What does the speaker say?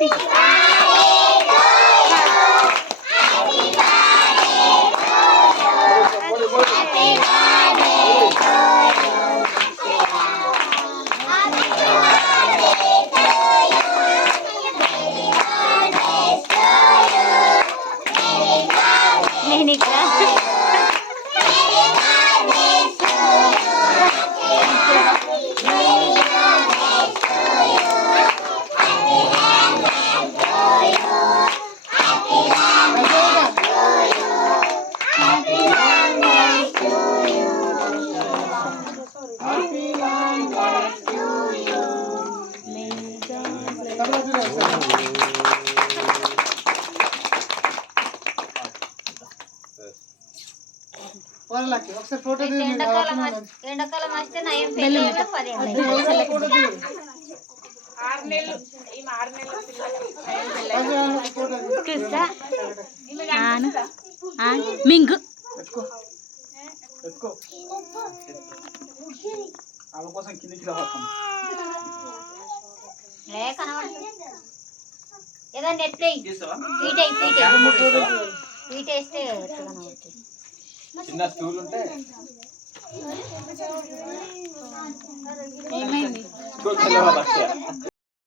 happy ఒకసారి photo ఎండాకాలం వస్తే నయం 6 నెలలు ఈ 6 నెలల మింగు ఆమె కోసం కిందికి రావడం ఏదన్నా ఎట్లయి పీటేస్తే చిన్న స్టూల్ ఉంటే ఏమైంది